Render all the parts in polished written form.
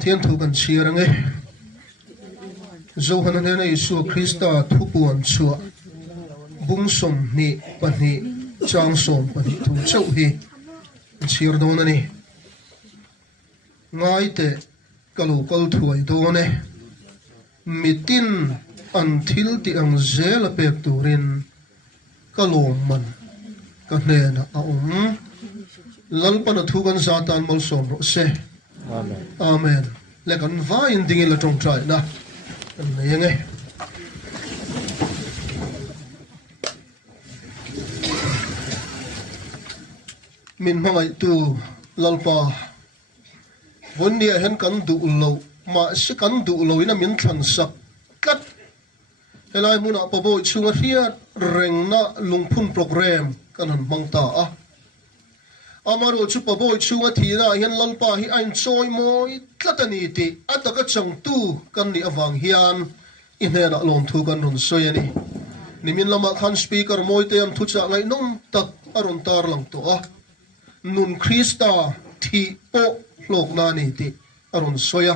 thiên thủ cần chia ra nghe dấu hắn thế này Giêsu Christa thu buồn chúa bung sum ni pan ni chang som pan ni thu chau hi chia đó này ngay te kalu kal thuai đó này mitin an thil ti ang zel pek turin kalom man ka hne na aum lalpan thu kan satan mol som ro se amen amen le kan va in ding la tong trai na này nghe min mangai tu lalpa vốn nia hen kan du lo mà sẽ kan du lo ina min than sak kat helai muna pabo chunga hria reng na lungphun program kanan mangta a amaro chu pabo chunga thina hian lalpa hi ain choi moi tlatani ti ataka changtu kan ni awang hian inhena lom thu kan ron soyani nimin lama khan speaker moi te am thu cha ngai nong tak aron tar lang to a nun Krista thi o lok na ni ti aron soya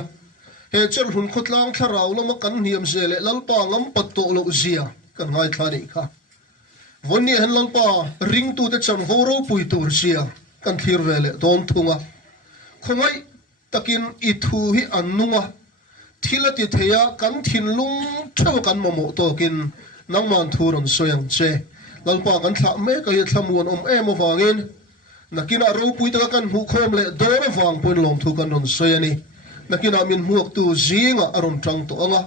he cher hun khotlang tharau lama kan niam zele lalpa ngam patto lo zia kan ngai thani kha vonni han lalpa ring tu te cham voro pui tur sia kan thir vele don thunga khongai takin I thu hi annunga thila ti theya kan thin lung thau kan momo to kin nangman thuron soyang che lalpa kan thla me ka hi thlamuan em awangin nakina ro pui ta kan hu khom le dor awang pun lom thu kan ron soyani nakina min huak tu zinga aron tang to anga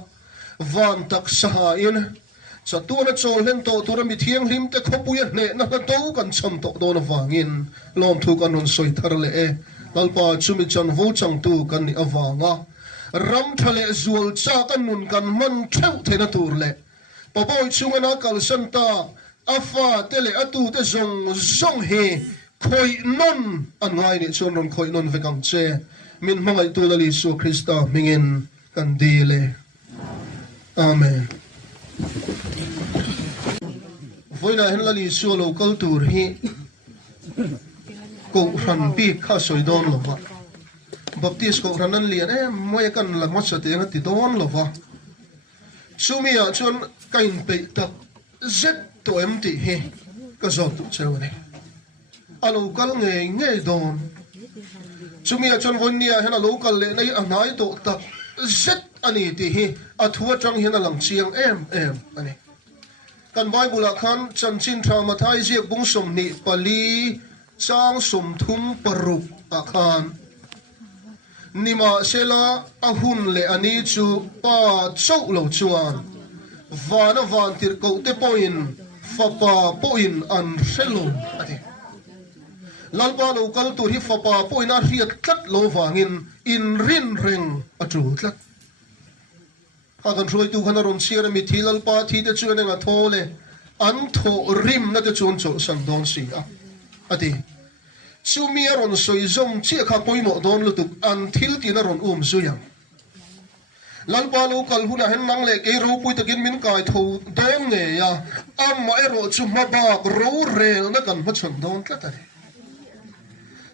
van tak saha in sa tu na chol hen to tu mi thiang him te khopuya ne na to kan cham to don awangin lom thu kan ron soi thar le e lalpa chumi chan vo chang tu kan ni awanga ram thale zual cha kan nun kan man theu thena tur le papoi chungana kal santa afa tele atu te zong he khoi non an ngai ni chon ron khoi non vekang che min mangai tu la Jesu Krista mingin kan dile amen voina hen la Jesu local tour hi ko ran bi kha soi don lo wa baptist ko ranan lian moi kan la ma sa te ngati don lo wa sumia chon kain pe tak zet to empty he ka zo tu chawani alo kal nge don chumia chon vonnia hena local le nei anai to tak zet ani ti hi athua tang hena lang chiang em ani kan bible khan chanchin thamathai je bungsom ni pali chang sum thum paruk akhan nima sela ahun le ani chu pa chau lo chuan vana van tir ko te point fapa point an selum ati lalpa local tur hi fapa poina riat tlat lo wangin in rin reng atu tlat ha kan roi tu khana ron siar mi thi lalpa thi te chuan nga thole an tho rim na te chon chol sang don si a ati chumi ron soi zom chi kha poimo don lutuk an thil ti na ron zuyang lalpa local huna hen nang le ke ro pui takin min kai tho don nge ya am ma ero chu ma ba ro rel na kan ma chon don tlat ani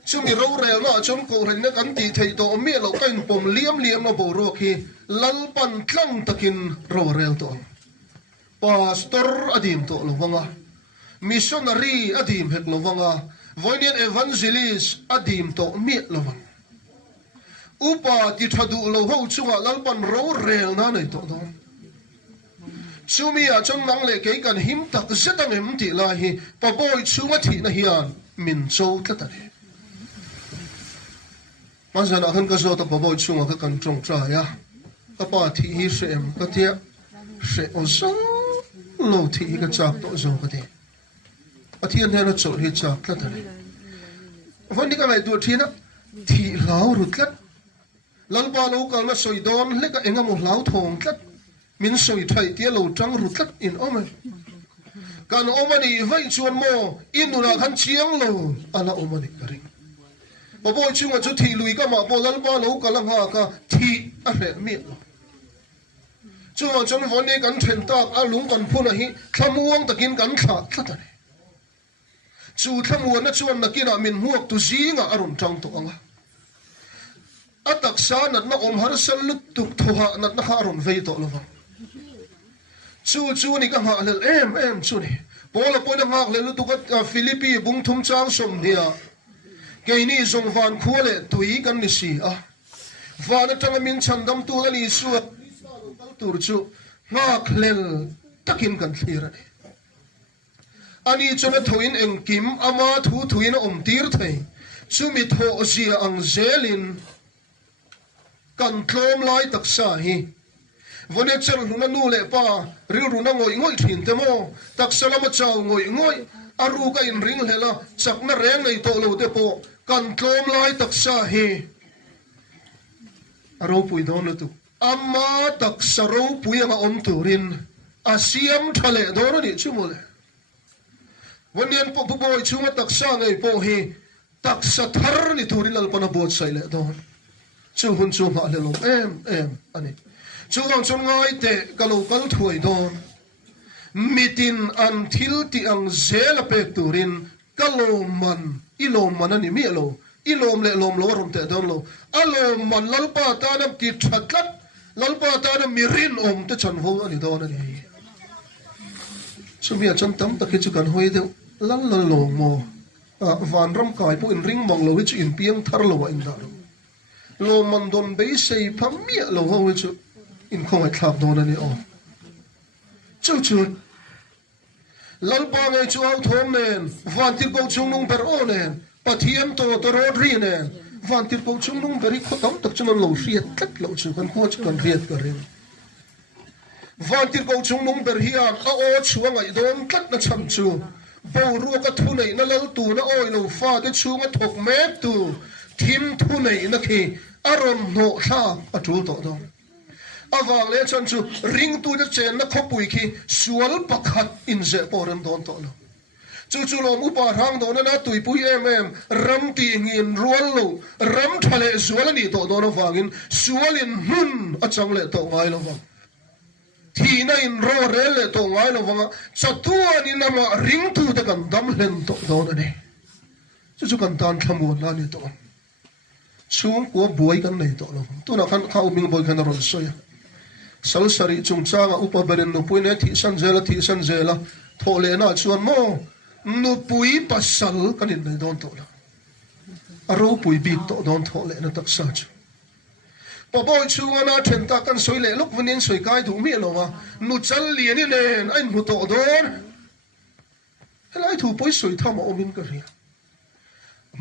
chumi ro rel na chon ko ren na kan ti thei to mi lo kain pom liam na bo ro khi lalpan tlang takin ro rel to pastor adim to lo wanga missionary adim hek lo wanga voinian evangelist adim to mi lo wang upa ti thadu lo ho chunga lalpan ro rel na nei to don chumi a chon nang le ke kan him tak setang em ti la hi pa boy chunga thi na hian min chou tlatani manzana khan ka zo ta pa boy chunga ka kan trong tra ya ka pa thi hi sem ka tia se o so lo thi ka chak to zo ka ti athian he na chol hi chak tlatani von ni ka mai du thina thi lau ru tlat lalpa lo kal na soi don le ka engam lau thong tlat min soi thai tia lo tang ru tlat in ome kan omani vai chuan mo inuna khan chiang lo ala omani kari pa boy chunga chu thi lui ka ma bo lalpa lo kal nga ka thi a re mi chuan chon von ne kan then tak a lung kan phuna hi thlamuang takin kan thla tlatani chu thlamuan na chuan nakina min huak tu zinga aron tang to anga a sa nat na om har sal lut tuk thoha nat na kharon vei to lova chu ni ka ha lel em chu ni pola poina ngak le lut tukat Philippi bung thum chang som dia ke ni zong van khole tui kan ni si a van atang min chandam tu ani su kal tur chu ngak lel takin kan thira ni ani chuna thoin engkim ama thuin om tir thei chumi tho zia ang zelin kan tlom lai taksa hi vone chal luna nu le pa ril runa ngoi thin te mo taksa lama chaw ngoi aru ka in ring hela chakna reng nei to lo te po kan tlom lai taksa hi aro pui don tu amma taksa ro pui nga om turin asiam thale don ni chumole wanian po boy chuma taksa ngai po hi taksa thar ni turin lal pana bot sai le don chu hun chu ma le lo em ani chu gang chon ngai te kalo kal thui don mitin an thil ti ang zela pe turin kaloman ilom ani mi lo ilom le lom lo rom te don lo alom man lalpa ta nam ti thatlat lalpa ta nam mirin om te chan ho ani don ani sumia chon tam takhi chu kan hoi de lal lo mo van ram kai po in ring mong lo which in piang thar lo in da lo man don be sei phamia lo ho which in khong ai thlap don ani o chu lalpa ngai chu au thom nen van tir ko chung nung per o nen pathian to ro ri nen van tir ko chung nung beri khotam tak chun lo riat tat lo chu kan ko kan riat ka rin van tir ko chung nung ber hian a o chuang ai don tat na cham chu bo ru ka thu nei na lal tu na oi lo fa te chung a thok me tu thim thu nei na khi aron no tha atul to do awang le chan chu ring tu de chen na khopui khi sual pakhat in je poram don to lo chu lo mu pa rang do na tui pui em ram ti ngin rual lo ram thale zual ni to do no wangin sualin hun achang le to ngai lo wang thi na in ro re le to ngai lo wanga chatua ni na ma ring tu de kan dam len to do na ni chu kan tan thamu na ni to chung ko boy kan nei to lo tu na kan khau ming boy kan ron soya sal sari chung changa upa beren no puine thi san zela thole na chuan mo nu pui pasal kan in nei don to la aro pui bi to don thole na tak sa chu pa boy chunga na then ta kan soi le lok wanin soi kai du mi lo wa nu chal li ni nen ai mu to don helai thu poi soi thama omin ka ria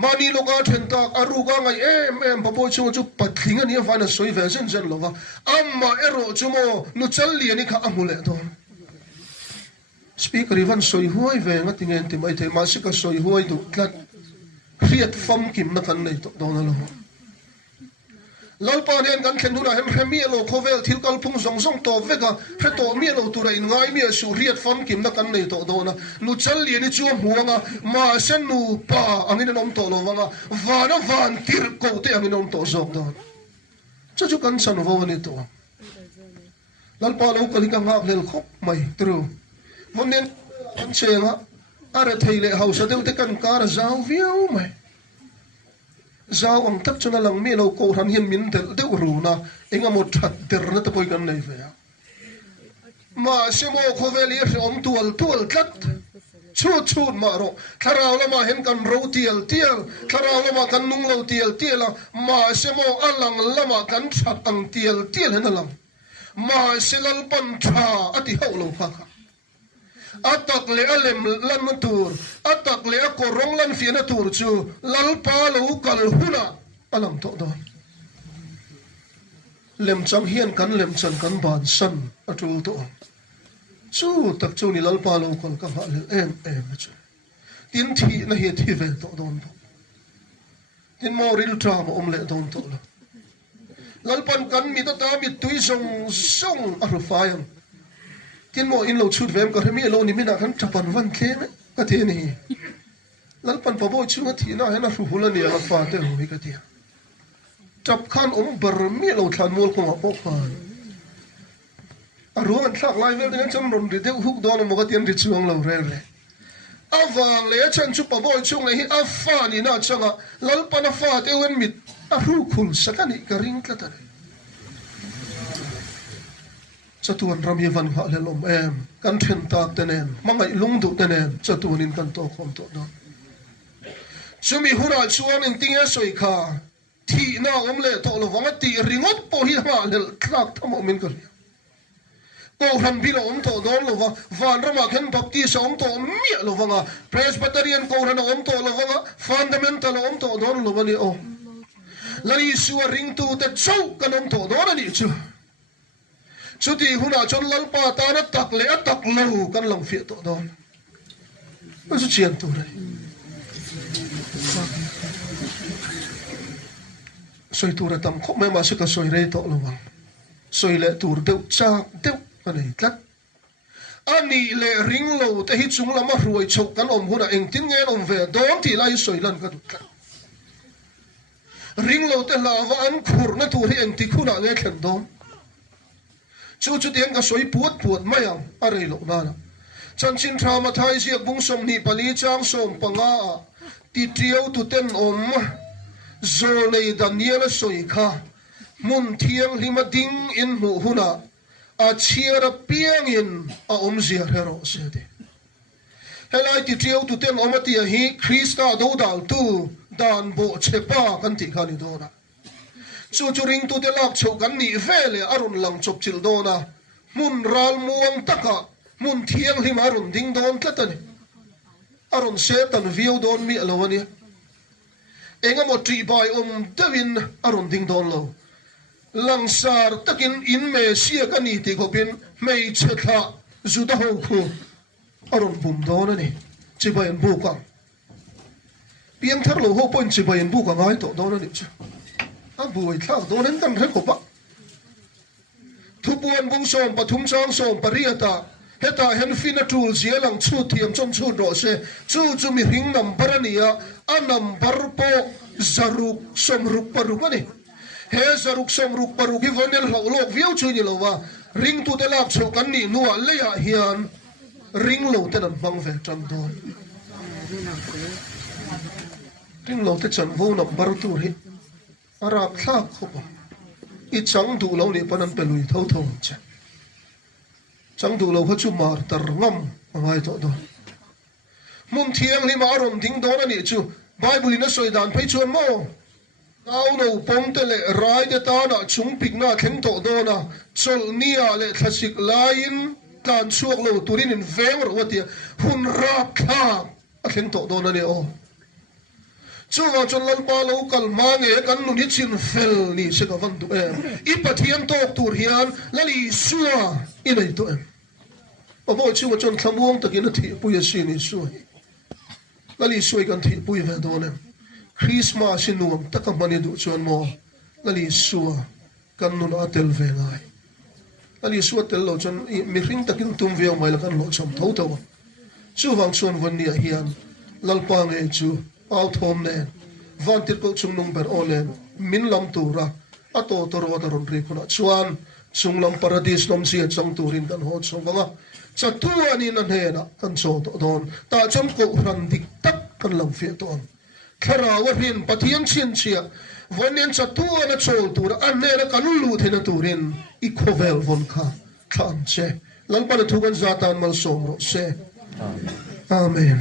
mani loka then ta aru ga ngai em pa boy chunga chu patling ani fa na soi version jen lo wa amma ero chumo nu chal li ni kha amule don speaker even soi huai ve nga tingen ti mai the ma sika soi huai du tlat riat fam kim na kan nei to don lo lalpa nen kan khen huna hem hemi lo khovel thil kal phung song to veka he to mi lo tu rai ngai mi su riat fam kim na kan nei to dona nu chal li ni chu huanga ma sen nu pa angin nom to lo wanga vana van tir ko te angin nom to zok don chu kan san vo ni to lalpa lo kali ka ngak lel khop mai tru monen an chenga ara theile hausa de te kan kar zau viu mai zao ang tak chuna lang mi lo ko ran hian min del de ru na enga mo that der na te poi kan nei ve ma se mo kho ve li om tual tlat chu ma ro tharau la ma hen kan ro tial tharau la ma kan nung lo tial ma se mo alang lama kan that ang tial hen alang ma se lal pan tha ati ho lo kha atak le alem lan tur atak le korong lan fiana tur chu lalpa lo kal huna alam to don lem chang hian kan lem chan kan ban san atul to chu tak chu ni lalpa lo kal ka ha le em chu tin thi na hi thi ve to don to tin mo ril tra mo om le don to lalpan kan mi ta mi tui song aru fayam tin mo in lo chut vem ka mi lo ni mina kan chapan van khem ka the ni lalpan pa bo chu thi na hena hu hulani a fa te hu ka tia chap khan bar mi lo thlan mol ko ma po khan a ro an thak lai vel den cham ron ri de hu don mo ka tian ri chuang lo re awang le chan chu pa bo chu ngai a fa ni na changa lalpan a fa te wen mit ru khul sakani ka ring tlata chatuan rami van ha le lom em kan then tak tenen mangai lungdu tenen chatuanin kan to khom to do chumi hura chuan in tinge soi kha thi na omle to lo wanga ti ringot po hi ma le tlak thamo min kar ko ran bi lo om to don lo wa van rama khen bhakti sa om to mi lo wanga presbyterian ko ran om to lo wanga fundamental om to don lo wani o lari suwa ring tu te chau kan om to don ani chu chuti huna chon lalpa ta na tak le tak lo kan lang fi to don su chian tu re soi tu ra tam khop mai ma se ka soi re to lo wang soi le tur deu cha deu ani tlat ani le ring lo te hi chung lama ruai chok kan om huna eng tin ngen om ve don ti lai soi lan ka tlat ring lo te lawa an khur na tur hi eng ti khuna nge thlen dom chu tiang ka soi puat mai ang are lo na chan chin tha ma thai siak bung som ni pali chang som panga ti triau tu ten om zol nei daniel soi kha mun thiang lima ding in mu huna a chiara piang in a om zia hero se de helai ti triau tu ten om ti hi krista do dal tu dan bo chepa kan ti khani do na chu ring tu te lak chho kan ni vele arun lang chop chil do na mun ral muang taka mun thiang lima arun ding don tlatani arun se tan view don mi alawani enga mo tri bai dawin arun ding don lo langsar takin in me sia kani ti gopin mei chetha zuda ho khu arun bum don ani chibayan bu ka piang thar lo ho pon chibayan bu ka ngai to don ani chu a buai thak don en tan re ko pa thupuan bung som pathum chang som pariata heta hen fina tul zielang chu thiam chom chu ro se chu mi hing nam parania anam barpo zaruk somruk paruk ani he zaruk somruk paruk hi vonel ho lok viau chu ni lo wa ring tu te lak chho kan ni nuwa le ya hian ring lo te nan bang ve tram don ring lo te chan vo nam bar tu ri arap thak kho pa i chang du lo ni panan pelui tho tho cha chang du lo kha chu mar tar ngam ngai to do mun thiang li ma rom ding don ani chu bible na soi dan phei chuan mo au no pom te le rai de ta na chung pik na theng to do na chol nia le thasik lain tan chuak lo turin in veng ro watia hun rap kha a theng to do na ni o chu wa chon lal pa lo kal ma nge kan nu ni chin fel ni se ka van du i pathian tok tur hian lali suwa i nei to em o bo chu wa chon thamuang takin a thi pu ya si ni suwa lali suai kan thi pui ve do ne christmas in nuam taka mani du chuan mo lali suwa kan nu na tel ve ngai lali suwa tel lo chon mi ring takin tum ve mai la kan lo chom tho tho chu wang chuan wan ni a hian lalpa nge chu au thom ne van tir ko chung nung ber olen min lam tu ra ato to ro da ron ri khuna chuan chung lam paradis nom si chang turin kan ho chong wanga chatu ani na he na kan cho to don ta chom ko ran dik tak kan lam fe to khara wa hin pathian chin chia vonen chatu ana chol tur an ne na kan lu thena turin I khovel von kha khan che lang pa thu kan zatan mal som ro se amen